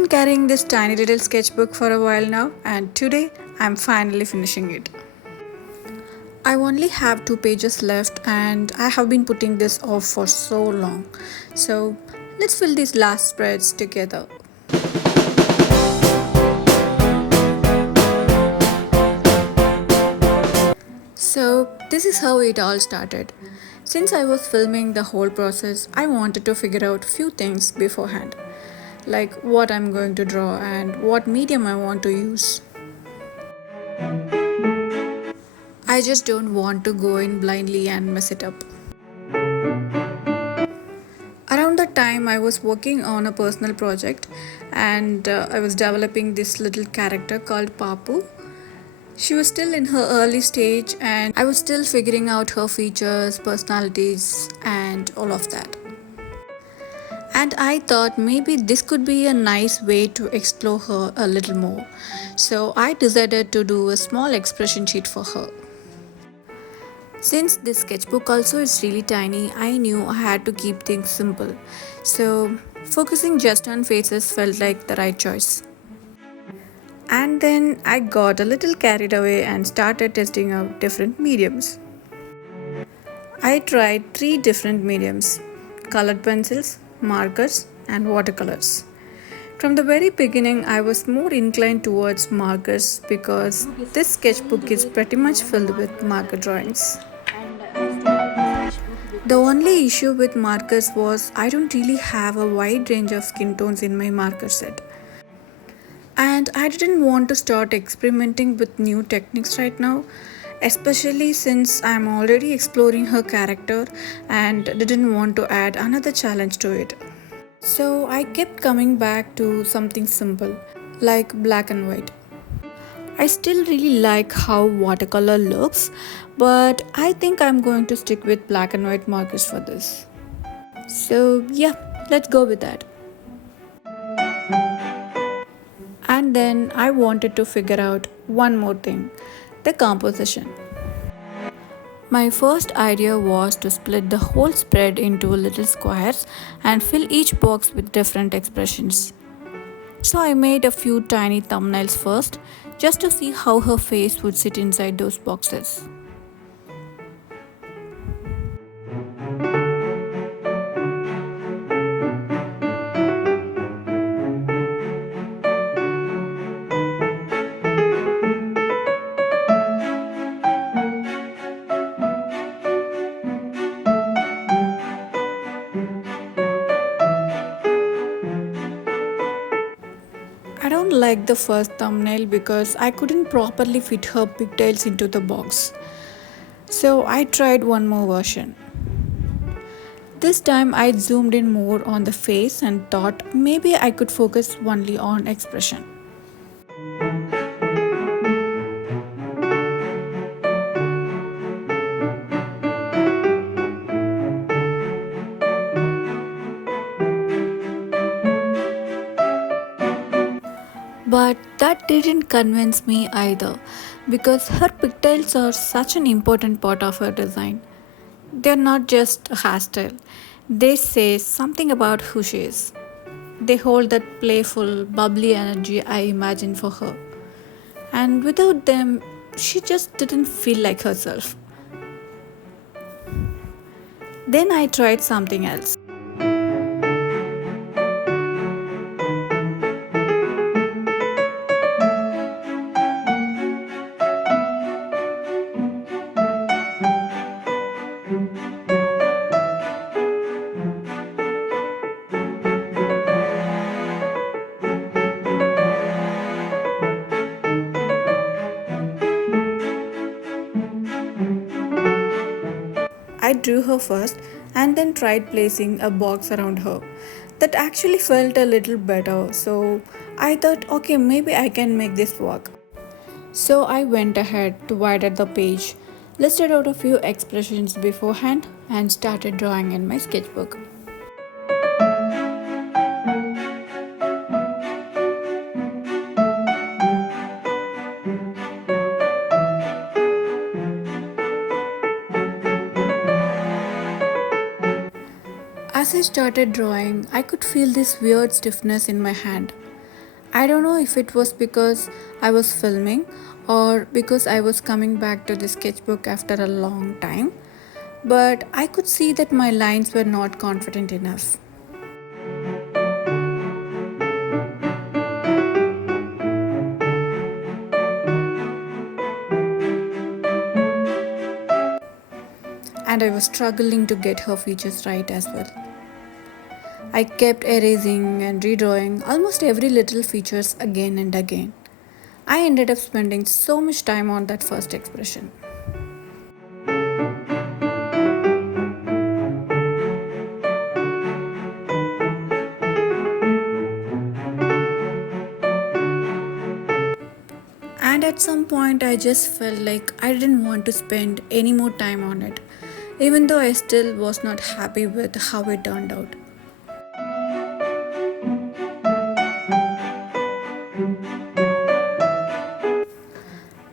been carrying this tiny little sketchbook for a while now, and today I'm finally finishing it. I only have 2 pages left, and I have been putting this off for so long. So let's fill these last spreads together. So, this is how it all started. Since I was filming the whole process, I wanted to figure out few things beforehand, like what I'm going to draw and what medium I want to use. I just don't want to go in blindly and mess it up. Around that time, I was working on a personal project and I was developing this little character called Papu. She was still in her early stage, and I was still figuring out her features, personalities, and all of that. And I thought maybe this could be a nice way to explore her a little more. So I decided to do a small expression sheet for her. Since this sketchbook also is really tiny, I knew I had to keep things simple. So focusing just on faces felt like the right choice. And then I got a little carried away and started testing out different mediums. I tried 3 different mediums: colored pencils, markers, and watercolors. From the very beginning, I was more inclined towards markers because this sketchbook is pretty much filled with marker drawings. The only issue with markers was I don't really have a wide range of skin tones in my marker set. And I didn't want to start experimenting with new techniques right now, especially since I'm already exploring her character and didn't want to add another challenge to it. So I kept coming back to something simple, like black and white. I still really like how watercolor looks, but I think I'm going to stick with black and white markers for this. So, yeah, let's go with that. And then I wanted to figure out one more thing: the composition. My first idea was to split the whole spread into little squares and fill each box with different expressions. So I made a few tiny thumbnails first, just to see how her face would sit inside those boxes. I don't like the first thumbnail because I couldn't properly fit her pigtails into the box. So I tried one more version. This time I zoomed in more on the face and thought maybe I could focus only on expression. But that didn't convince me either because her pigtails are such an important part of her design. They're not just a hairstyle, they say something about who she is. They hold that playful, bubbly energy I imagined for her. And without them, she just didn't feel like herself. Then I tried something else. I drew her first and then tried placing a box around her. That actually felt a little better, so I thought, okay, maybe I can make this work. So I went ahead to widen the page, listed out a few expressions beforehand, and started drawing in my sketchbook. As I started drawing, I could feel this weird stiffness in my hand. I don't know if it was because I was filming or because I was coming back to the sketchbook after a long time, but I could see that my lines were not confident enough. And I was struggling to get her features right as well. I kept erasing and redrawing almost every little features again and again. I ended up spending so much time on that first expression. And at some point, I just felt like I didn't want to spend any more time on it, even though I still was not happy with how it turned out.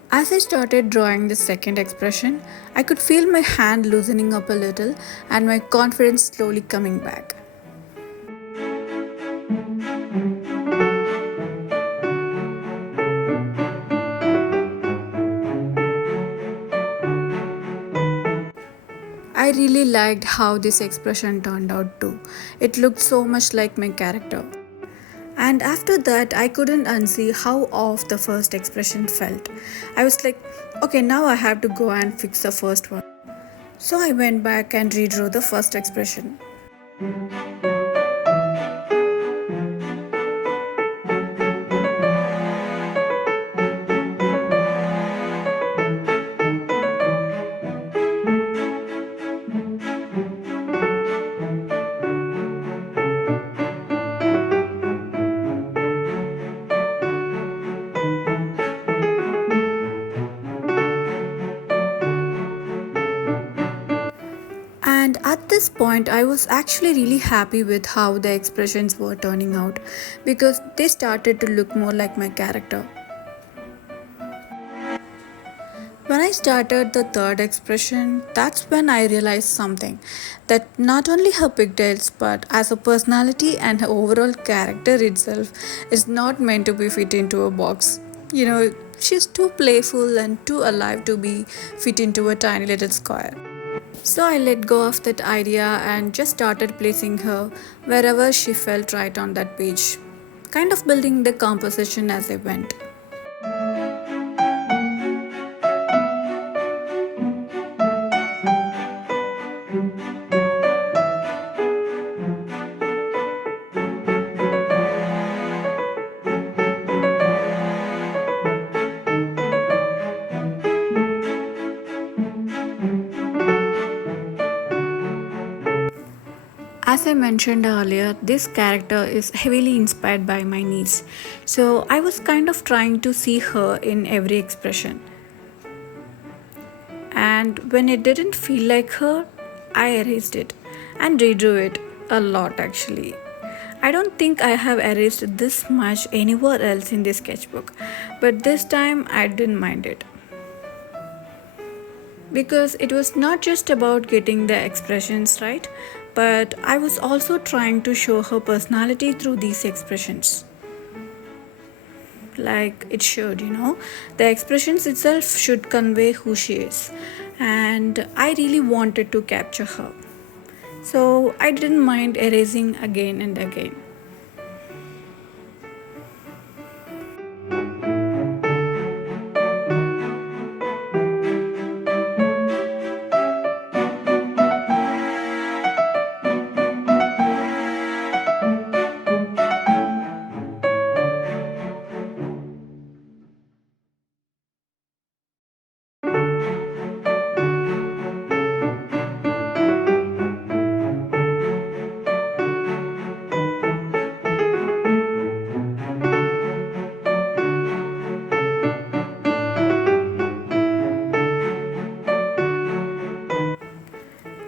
As I started drawing the second expression, I could feel my hand loosening up a little and my confidence slowly coming back. I really liked how this expression turned out too. It looked so much like my character. And after that, I couldn't unsee how off the first expression felt. I was like, okay, now I have to go and fix the first one. So I went back and redrew the first expression. And at this point, I was actually really happy with how the expressions were turning out because they started to look more like my character. When I started the third expression, that's when I realized something that not only her pigtails, but as a personality and her overall character itself is not meant to be fit into a box. She's too playful and too alive to be fit into a tiny little square. So I let go of that idea and just started placing her wherever she felt right on that page, kind of building the composition as I went. As I mentioned earlier, this character is heavily inspired by my niece, so I was kind of trying to see her in every expression. And when it didn't feel like her, I erased it and redrew it a lot actually. I don't think I have erased this much anywhere else in this sketchbook, but this time I didn't mind it. Because it was not just about getting the expressions right, but I was also trying to show her personality through these expressions. Like it should. The expressions itself should convey who she is, and I really wanted to capture her. So I didn't mind erasing again and again.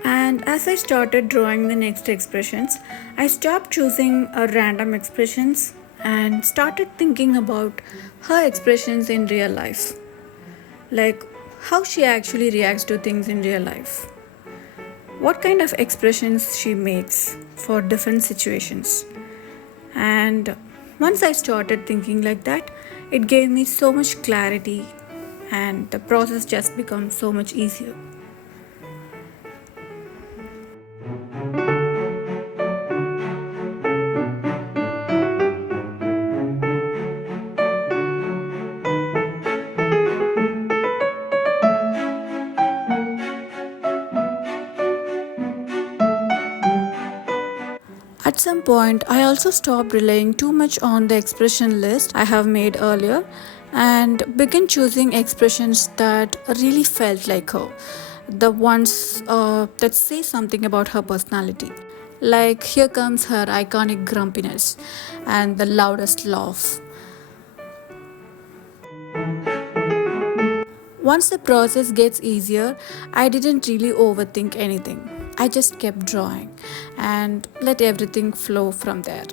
And as I started drawing the next expressions, I stopped choosing a random expressions and started thinking about her expressions in real life. Like how she actually reacts to things in real life. What kind of expressions she makes for different situations. And Once I started thinking like that, it gave me so much clarity and the process just becomes so much easier. At some point, I also stopped relying too much on the expression list I have made earlier and began choosing expressions that really felt like her. The ones that say something about her personality. Like, here comes her iconic grumpiness and the loudest laugh. Once the process gets easier, I didn't really overthink anything. I just kept drawing and let everything flow from there.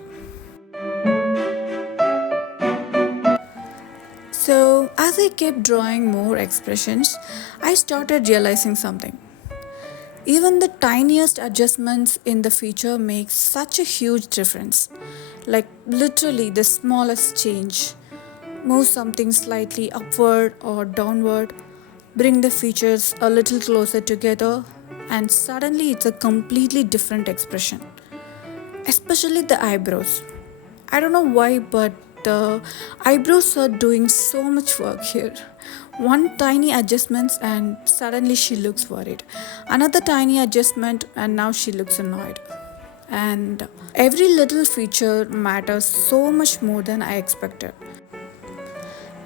So, as I kept drawing more expressions, I started realizing something. Even the tiniest adjustments in the feature make such a huge difference. Like literally the smallest change. Move something slightly upward or downward, bring the features a little closer together, and suddenly it's a completely different expression. Especially the eyebrows. I don't know why, but the eyebrows are doing so much work here. One tiny adjustment and suddenly she looks worried. Another tiny adjustment and now she looks annoyed. And every little feature matters so much more than I expected.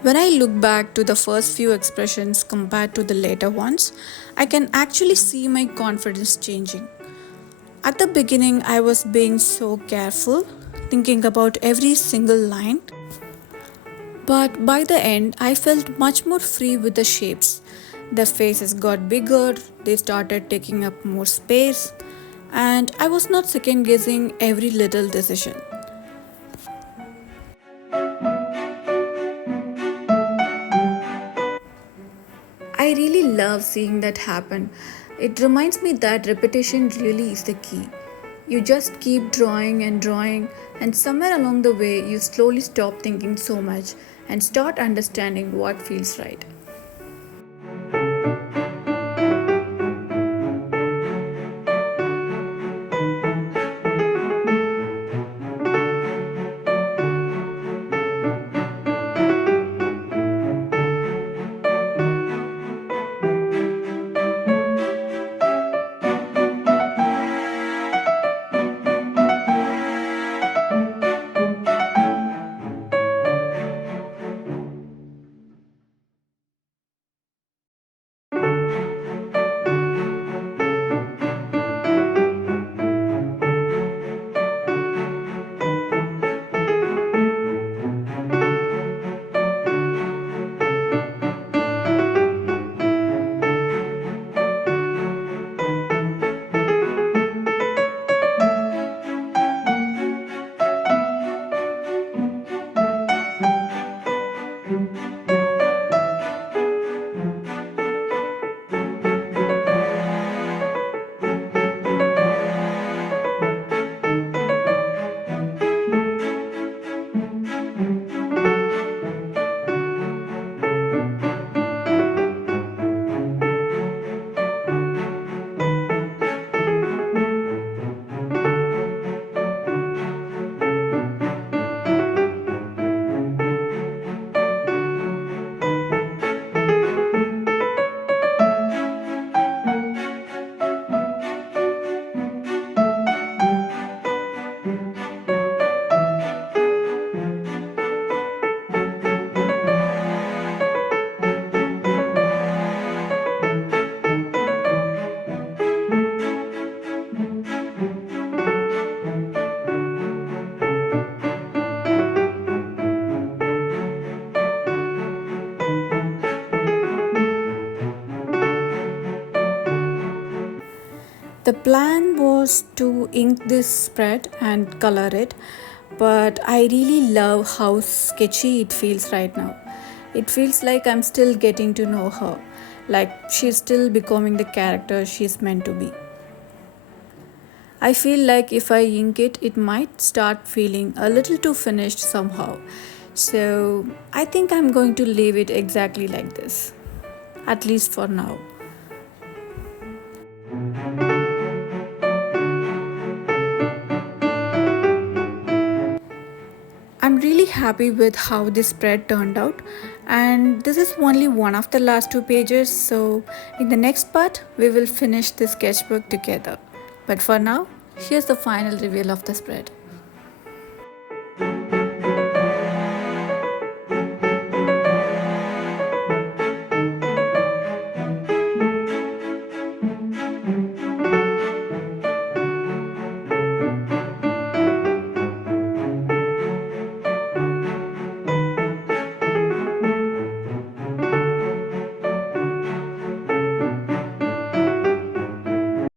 When I look back to the first few expressions compared to the later ones, I can actually see my confidence changing. At the beginning, I was being so careful, thinking about every single line, but by the end, I felt much more free with the shapes. The faces got bigger, they started taking up more space, and I was not second guessing every little decision. I really love seeing that happen. It reminds me that repetition really is the key. You just keep drawing, and somewhere along the way, you slowly stop thinking so much and start understanding what feels right. The plan was to ink this spread and color it, but I really love how sketchy it feels right now. It feels like I'm still getting to know her, like she's still becoming the character she's meant to be. I feel like if I ink it, it might start feeling a little too finished somehow. So I think I'm going to leave it exactly like this, at least for now. I'm really happy with how this spread turned out, and this is only one of the last two pages, so in the next part we will finish this sketchbook together. But for now, here's the final reveal of the spread.